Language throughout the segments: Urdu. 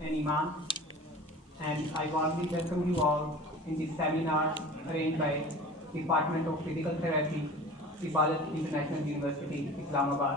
And Iman, and I warmly welcome you all in this seminar arranged by Department of Physical Therapy, Ibadat International University, Islamabad.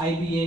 IBA,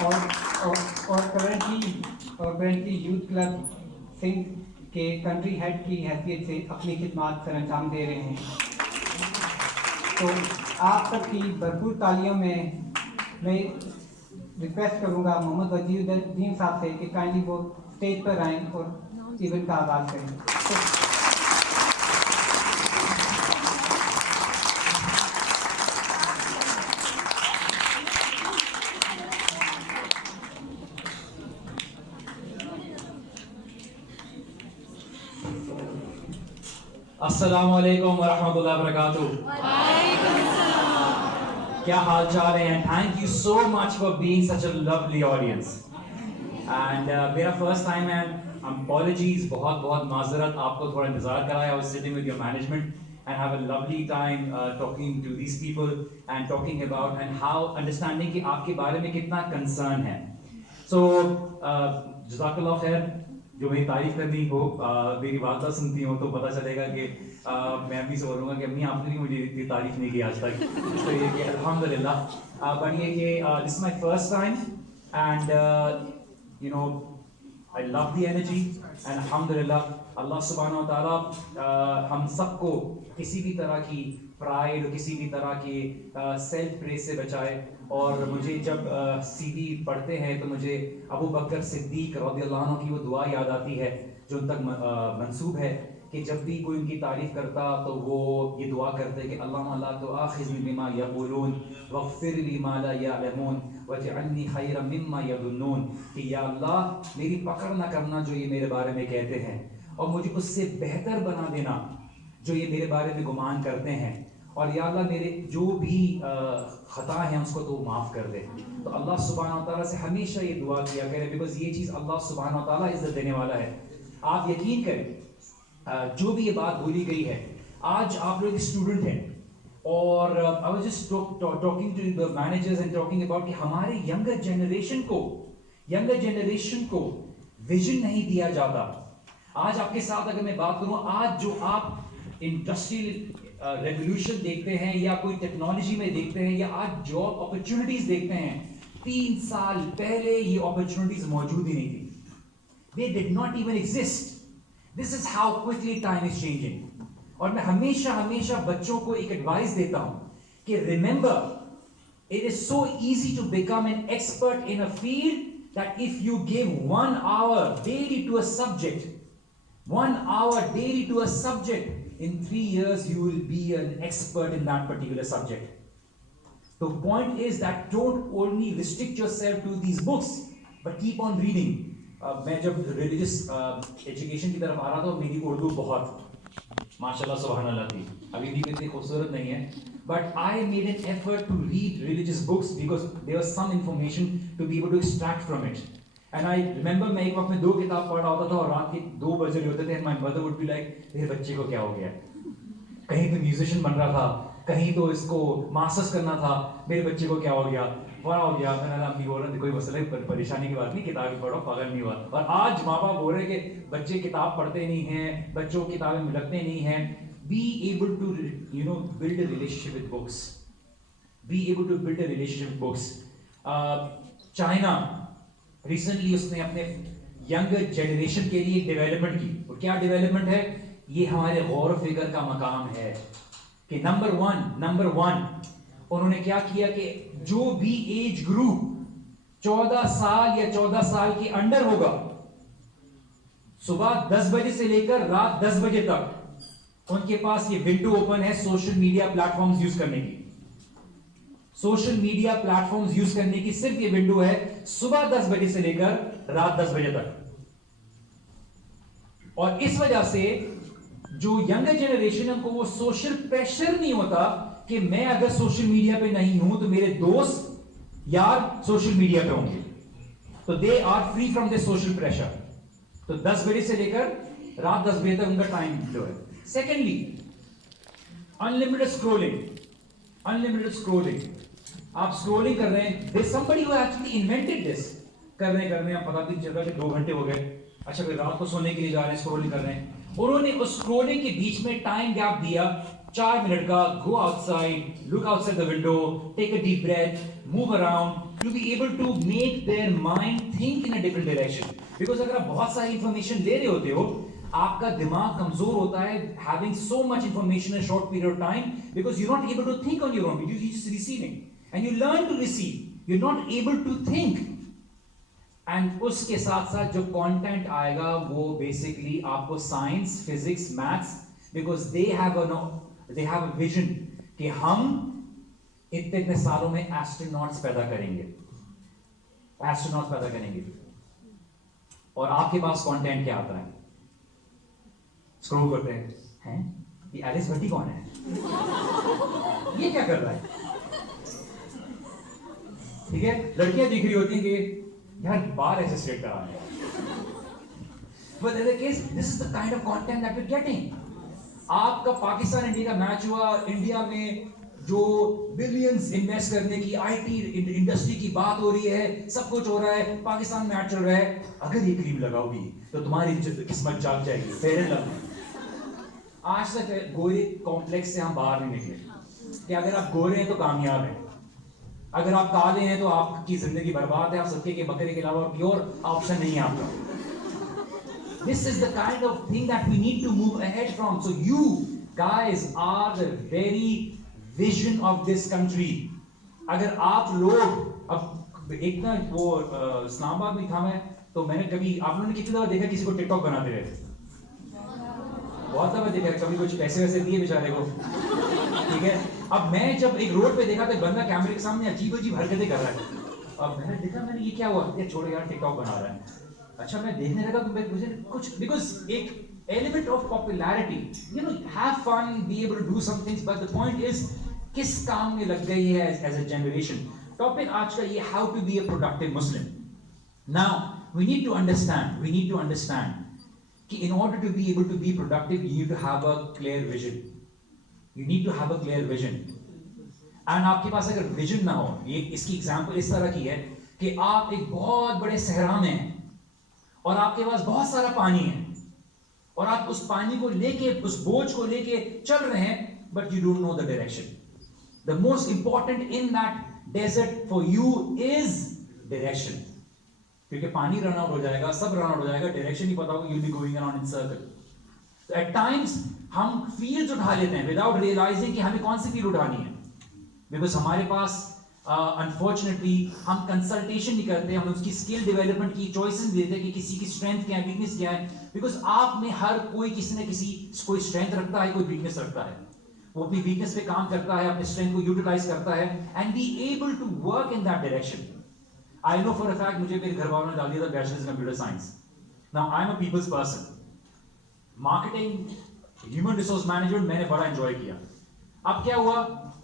اور کرنٹلی یوتھ کلب سنگھ کے کنٹری ہیڈ کی حیثیت سے اپنی خدمات سر انجام دے رہے ہیں. تو آپ سب کی بھرپور تالیوں میں ریکویسٹ کروں گا محمد وجیہ الدین صاحب سے کہ کائنڈلی وہ اسٹیج پر آئیں اور ایونٹ کا آغاز کریں. السلام علیکم ورحمۃ اللہ وبرکاتہ. کیا حال چال ہے؟ And thank you so much for being such a lovely audience. And میرا فرسٹ ٹائم ہے. اپالوجیز، بہت بہت معذرت، آپ کو تھوڑا انتظار کرایا. I was sitting with your management and have a lovely time talking to these people and talking about and how understanding کہ آپ کے بارے میں کتنا کنسرن ہے. So جزاک اللہ خیر. جو میری تعریف کرنی ہو، میری والدہ سنتی ہوں تو پتہ چلے گا کہ میں امی سے بولوں گا کہ امی آپ نے بھی مجھے اتنی تعریف نہیں کی آج تک. تو یہ کہ الحمدللہ. بٹ یہ کہ this is my first time and you know I love the energy and الحمدللہ اللہ سبحانہ و تعالیٰ ہم سب کو کسی بھی طرح کی پرائڈ، کسی بھی طرح کی سیلف پریز سے بچائے. اور مجھے جب سی ڈی پڑھتے ہیں تو مجھے ابو بکر صدیق رضی اللہ عنہ کی وہ دعا یاد آتی ہے جو ان تک منسوب ہے کہ جب بھی کوئی ان کی تعریف کرتا تو وہ یہ دعا کرتے کہ اللہم لا تؤاخذنی بما یقولون واغفر لی ما لا یعلمون واجعلنی خیرا مما یظنون. کہ یا اللہ میری پکڑ نہ کرنا جو یہ میرے بارے میں کہتے ہیں، اور مجھے اس سے بہتر بنا دینا جو یہ میرے بارے میں گمان کرتے ہیں. اور یا اللہ میرے جو بھی خطا ہیں اس کو تو معاف کر دے. تو اللہ سبحانہ و تعالیٰ سے ہمیشہ یہ دعا کیا کرے، بیکاز یہ چیز اللہ سبحانہ و تعالیٰ عزت دینے والا ہے. آپ یقین کریں جو بھی یہ بات بولی گئی ہے، آج آپ لوگ اسٹوڈنٹ ہیں اور I was just talking to the managers and talking about کہ ہمارے ینگر جنریشن کو ویژن نہیں دیا جاتا. آج آپ کے ساتھ اگر میں بات کروں، آج جو آپ انڈسٹریل ریولیوشن دیکھتے ہیں یا کوئی ٹیکنالوجی میں دیکھتے ہیں یا آج جاب اپرچونیٹیز دیکھتے ہیں، 3 سال پہلے یہ اپرچونیٹیز موجود ہی نہیں تھی. They did not even exist. This is how quickly time is changing. اور میں ہمیشہ بچوں کو ایک ایڈوائس دیتا ہوں کہ remember it is so easy to become an expert in a field that if you give 1 hour daily to a subject, in 3 years you will be an expert in that particular subject. The point is that don't only restrict yourself to these books but keep on reading. میں جب ریلیجس ایجوکیشن کی طرف آ رہا تھا میری اردو بہت ماشاءاللہ سبحان اللہ تھی، ابھی بھی اتنی خوبصورت نہیں ہے، but I made an effort to read religious books because there was some information to be able to extract from it. And I remember میں ایک وقت میں 2 کتاب پڑھ رہا ہوتا تھا اور رات کے 2 بج رہے ہوتے تھے. My mother would be like میرے بچے کو کیا ہو گیا، کہیں تو میوزیشین بن رہا تھا، کہیں تو اس کو ماسٹرس کرنا تھا، میرے بچے کو کیا ہو گیا، بڑا ہو گیا. میں نے امی بول رہے تھے کوئی مسئلہ پریشانی کی بات نہیں، کتابیں پڑھو، پاگل نہیں ہوا. اور آج ماں باپ بول رہے ہیں کہ بچے کتاب پڑھتے نہیں ہیں، بچوں کی کتابیں ملکتے نہیں ہیں. Be able to build a relationship with books. China recently اس نے اپنے ینگر جنریشن کے لیے ڈیولپمنٹ کی، اور کیا ڈیولپمنٹ ہے؟ یہ ہمارے غور و فکر کا مقام ہے کہ نمبر ون انہوں نے کیا کیا کہ جو بھی ایج گروپ 14 سال یا 14 سال کے انڈر ہوگا، صبح 10 بجے سے لے کر رات 10 بجے تک ان کے پاس یہ ونڈو اوپن ہے social media platforms use کرنے کی. صرف یہ ونڈو ہے صبح 10 بجے سے لے کر رات 10 بجے تک. اور اس وجہ سے جو ینگر جنریشن ہے ان کو وہ سوشل پریشر نہیں ہوتا کہ میں اگر سوشل میڈیا پہ نہیں ہوں تو میرے دوست یار سوشل میڈیا پہ ہوں گے. تو they are free from the social pressure. تو 10 بجے سے لے کر رات 10 بجے تک ان کا ٹائم جو ہے. Secondly unlimited scrolling. آپ اسکرولنگ کر رہے ہیں. there's somebody who actually invented this. کر رہے ہیں پتا بھی نہیں چل رہا کہ 2 گھنٹے ہو گئے. اچھا پھر رات کو سونے کے لیے جا رہے ہیں اسکرولنگ کر رہے ہیں. انہوں نے اس اسکرولنگ کے بیچ میں ٹائم گیپ دیا 4 منٹ کا. go outside, look outside the window, take a deep breath, move around, to be able to make their mind think in a different direction. Because اگر آپ بہت ساری انفارمیشن لے رہے ہوتے ہو, آپ کا دماغ کمزور ہوتا ہے having so much information in a short period of time, because you're not able to think on your own, you're just receiving. And you learn to receive, you're not able to think. And اس کے ساتھ ساتھ جو content آئے گا وہ basically آپ کو science, physics, maths, because they have a vision کہ ہم اتنے سالوں میں astronauts پیدا کریں گے. Astronauts پیدا کریں گے. اور آپ کے پاس content کیا آتا ہے؟ اسکرول کرتے ہیں, یہ ایلس بھٹی کون ہے, یہ کیا کر رہا ہے, ٹھیک ہے. لڑکیاں دیکھ رہی ہوتی ہیں کہ یار بار ایسے اسٹریٹ کرا ہے. But in the case, this is the kind of content that we're getting. آپ کا پاکستان انڈیا کا میچ ہوا, انڈیا میں جو بلینز انویسٹ کرنے کی آئی ٹی انڈسٹری کی بات ہو رہی ہے, سب کچھ ہو رہا ہے, پاکستان میچ چل رہا ہے. اگر یہ کریم لگاؤ گی تو تمہاری قسمت جاگ جائے گی. Fair and lovely. آج تک گورے کمپلیکس سے ہم باہر نہیں نکلے کہ اگر آپ گورے ہیں تو کامیاب ہیں, اگر آپ کالے ہیں تو آپ کی زندگی برباد ہے, آپ صدقے کے بکرے کے علاوہ کوئی اور آپشن نہیں ہے آپ کا. This is the kind of thing that we need to move ahead from. So you guys are the very vision of this country. اگر آپ لوگ اب ایک نا وہ اسلام آباد میں تھا میں, تو میں نے کبھی آپ لوگوں نے کتنی دفعہ دیکھا کسی کو ٹک ٹاک بناتے رہے, بہت دفعہ دیکھا, کبھی کچھ پیسے ویسے دیے بیچارے کو, ٹھیک ہے. اب میں جب ایک روڈ پہ دیکھا تو بندہ کیمرے کے سامنے عجیب عجیب حرکتیں کر رہا ہے, اب میں نے دیکھا, میں نے یہ کیا ہوا, یہ چھوڑو یار ٹک ٹاک بنا رہا ہے. اچھا میں دیکھنے لگا تو مجھے کچھ, بیکاز ایک element of popularity, you know, have fun, be able to do some things, but the point is کس کام میں لگ گئی ہے ایز اے جنریشن. ٹاپک آج کا یہ, how to be a productive Muslim. Now we need to understand کہ in order to be able to be productive you need to have a clear vision. and آپ کے پاس اگر vision نہ ہو, یہ اس کی ایگزامپل اس طرح کی ہے کہ آپ ایک بہت بڑے صحرا میں ہیں اور آپ کے پاس بہت سارا پانی ہے, اور آپ اس پانی کو لے کے, اس بوجھ کو لے کے چل رہے ہیں, but you don't know the direction. The most important in that desert for you is direction. کیونکہ پانی رن آؤٹ ہو جائے گا, سب رن آؤٹ ہو جائے گا, ڈائریکشن نہیں پتا ہوگا, you'll be going around in circle. So at times ہم فیلڈز اٹھا لیتے ہیں without realizing کہ ہمیں کون سی فیلڈ اٹھانی ہے, because ہمارے پاس unfortunately ہم کنسلٹیشن نہیں کرتے, ہم اس کی اسکل ڈیولپمنٹ کی چوائسز دیتے ہیں کہ کسی کی اسٹرینتھ کیا ہے, ویکنیس کیا ہے, بیکاز آپ میں ہر کوئی کسی نہ کسی کوئی اسٹرینتھ رکھتا ہے, کوئی ویکنیس رکھتا ہے. وہ اپنی ویکنیس پہ کام کرتا ہے, اپنے اسٹرینتھ کو یوٹیلائز کرتا ہے, and be able to work in that direction. I know for a fact مجھے میرے گھر والوں نے ڈال دیا تھا bachelors computer science. Now I am a people's person. Marketing, human resource management میں نے بڑا انجوائے کیا. اب کیا ہوا,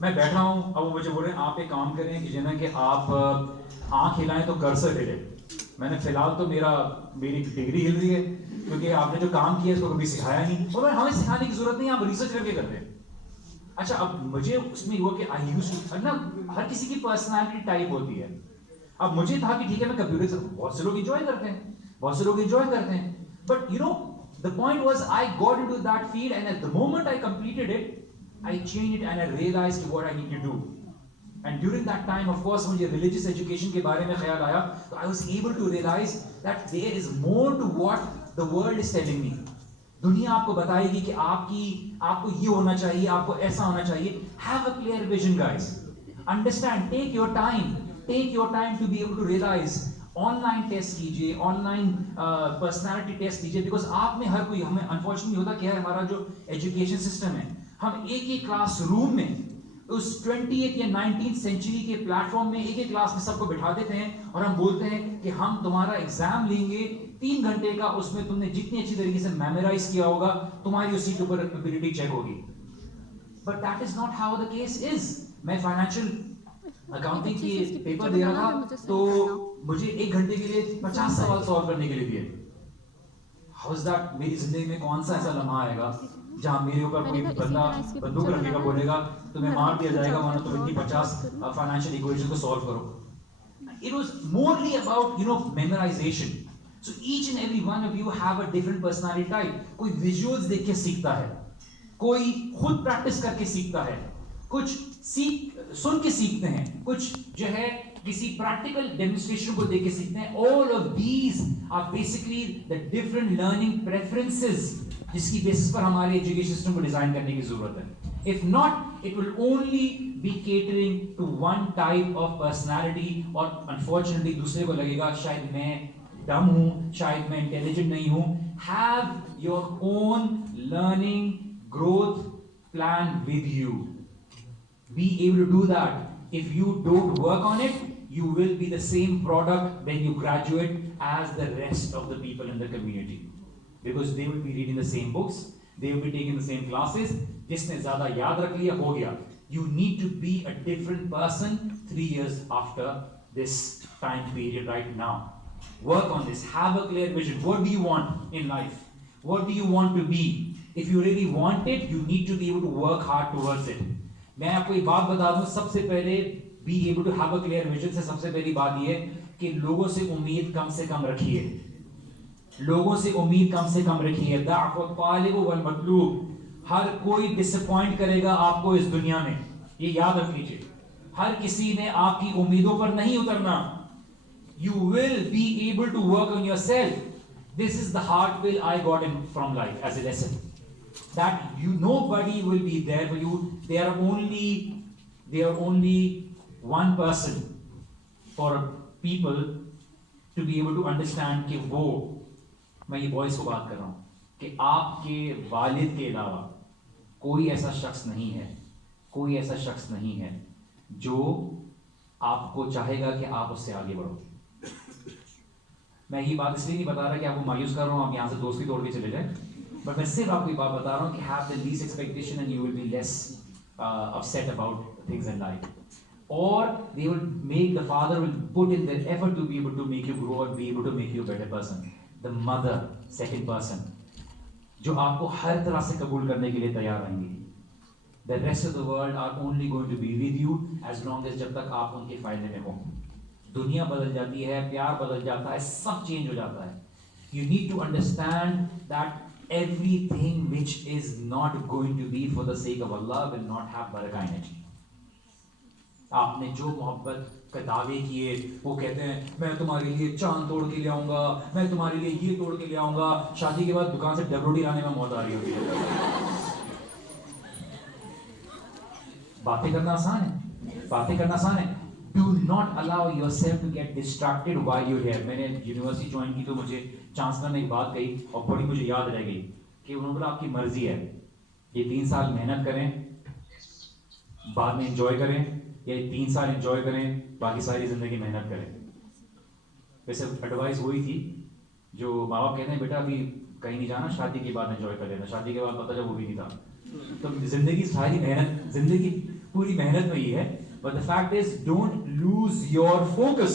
میں بیٹھا ہوں, اب وہ مجھے بول رہے ہیں آپ ایک کام کریں کہ جنہیں کہ آپ آنکھ ہلائیں تو کرسر ہلے. میں نے فی الحال تو میری ڈگری ہل رہی ہے کیونکہ آپ نے جو کام کیا اس کو کبھی سکھایا نہیں. اور ہمیں سکھانے کی ضرورت نہیں, آپ ریسرچ کر کے کرتے ہیں. اچھا اب مجھے اس میں ہوا کہ آئی یوز ٹو, نا ہر کسی کی پرسنالٹی ٹائپ ہوتی ہے. اب مجھے تھا کہ ٹھیک ہے میں کمپیوٹر سے, بہت سے لوگ انجوائے کرتے ہیں, but you know the point was I got into that field, and at the moment I completed it I changed it and I realized what I need to do. And during that time of course مجھے religious education کے بارے میں خیال آیا, so I was able to realize that there is more to what the world is telling me. دنیا آپ کو بتائے گی کہ آپ کو یہ ہونا چاہیے, آپ کو ایسا ہونا چاہیے. Have a clear vision guys, understand, take your time to be able to realize. On line test کیجیے, آن لائن پرسنالٹی ٹیسٹ کیجیے, بیکاز آپ میں ہر کوئی, ہمیں انفارچونیٹلی ہوتا کیا ہے, ہمارا جو ایجوکیشن سسٹم ہے, ہم ایک کلاس روم میں اس 20th یا 19th سینچری کے پلیٹ فارم میں ایک کلاس میں سب کو بٹھا دیتے ہیں اور ہم بولتے ہیں کہ ہم تمہارا ایگزام لیں گے 3 گھنٹے کا, اس میں تم نے جتنی اچھی طریقے سے میمورائز کیا ہوگا تمہاری اسی کے اوپر ایبلٹی چیک ہوگی. But that is not how the case is. میں فائنینشیل اکاؤنٹنگ کے پیپر دے رہا تھا تو مجھے 1 گھنٹے کے لیے 50 سوال سالو کرنے کے لیے دیے. How is that? میری زندگی میں کون سا ایسا لمحہ آئے گا جہاں میرے اوپر کوئی بندہ بندوق رکھے گا, بولے گا تمہیں مار دیا جائے گا ورنہ تم اتنی 50 فائنینشیل ایکویشن کو سالو کرو. It was morely about, you know, memorization. So each and every one of you have a different personality type. کوئی visuals دیکھ کے سیکھتا ہے, کوئی خود پریکٹس کر کے سیکھتا ہے, کچھ سن کے سیکھتے ہیں, کچھ جو ہے کسی پریکٹیکل ڈیمونسٹریشن کو دیکھ کے سیکھتے ہیں. All of these are basically the different learning preferences جس کی بیسس پر ہمارے ایجوکیشن سسٹم کو ڈیزائن کرنے کی ضرورت ہے. If not, it will only be catering to one type of personality, اور unfortunately دوسرے کو لگے گا شاید میں ڈم ہوں, شاید میں انٹیلیجنٹ نہیں ہوں. Have your own learning growth plan with you. Be able to do that. If you don't work on it, you will be the same product when you graduate as the rest of the people in the community. Because they will be reading the same books, they will be taking the same classes. جس نے زیادہ یاد رکھ لیا ہو گیا. You need to be a different person 3 years after this time period right now. Work on this. Have a clear vision. What do you want in life? What do you want to be? If you really want it, you need to be able to work hard towards it. میں آپ کو ایک بات بتا دوں, سب سے پہلے be able to have a clear vision سے سب سے پہلی بات یہ کہ لوگوں سے امید کم سے کم رکھیے. لوگوں سے امید کم سے کم رکھیے. ضعف الطالب والمطلوب. ہر کوئی ڈسپوائنٹ کرے گا آپ کو اس دنیا میں, یہ یاد رکھ لیجیے. ہر کسی نے آپ کی امیدوں پر نہیں اترنا. You will be able to work on yourself. This is the hard pill I got in from life as a lesson. That you, nobody will be there for you. They are only one person for people to be able to understand کہ وہ, میں یہ بوائز کو بات کر رہا ہوں, کہ آپ کے والد کے علاوہ کوئی ایسا شخص نہیں ہے, کوئی ایسا شخص نہیں ہے جو آپ کو چاہے گا کہ آپ اس سے آگے بڑھو. میں یہ بات اس لیے نہیں بتا رہا کہ آپ کو مایوس کر رہا ہوں, آپ یہاں سے دوستی توڑ کے چلے جائیں, بٹ میں صرف آپ کو یہ بات بتا رہا ہوں کہ have the least expectation and you will be less upset about things in life. Or they will make, the father will put in their effort to be able to make you grow and be able to make you a better person. The mother, second person, جو آپ کو ہر طرح سے قبول کرنے کے لیے تیار رہیں گی. The rest of the world are only going to be with you as long as جب تک آپ ان کے فائدے میں ہوں. دنیا بدل جاتی ہے, پیار بدل جاتا ہے, سب چینج ہو جاتا ہے. You need to understand that everything which is not going to be for the sake of Allah will not have barakah in it. آپ نے جو محبت کے دعوے کیے, وہ کہتے ہیں میں تمہارے لیے چاند توڑ کے لے آؤں گا, میں تمہارے لیے یہ توڑ کے لے آؤں گا. شادی کے بعد دکان سے ڈب روٹی لانے میں موت آ رہی ہوتی ہے. باتیں کرنا آسان ہے, باتیں کرنا آسان ہے. Do not allow yourself to get distracted while you're here. میں نے یونیورسٹی جوائن کی تو مجھے چانسلر نے ایک بات کہی اور بڑی مجھے یاد رہ گئی کہ انہوں نے بولا آپ کی مرضی ہے, یہ 3 سال محنت کریں, بعد میں انجوائے کریں, یا 3 سال انجوائے کریں, باقی ساری زندگی محنت کریں. ویسے ایڈوائز وہی تھی جو ماں باپ کہتے ہیں بیٹا ابھی کہیں نہیں جانا, شادی کے بعد انجوائے کر لینا. شادی کے بعد پتہ جب وہ بھی نہیں تھا. تو زندگی ساری محنت, زندگی پوری محنت میں ہی ہے. But the fact is, don't lose your focus.